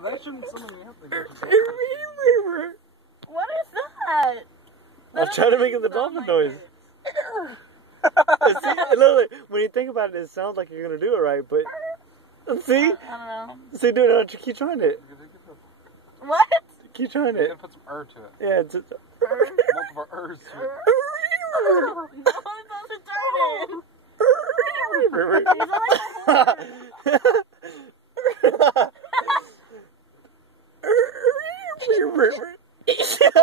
That shouldn't summon me up. What is that? I'm trying to make it the dolphin noise. See, look, when you think about it, it sounds like you're gonna do it right, but see, I don't know. see, do it. Keep trying it. What? Keep trying You it. gotta put some to it. Yeah, it's. Multiple ers to it. You're only supposed to turn it. He's only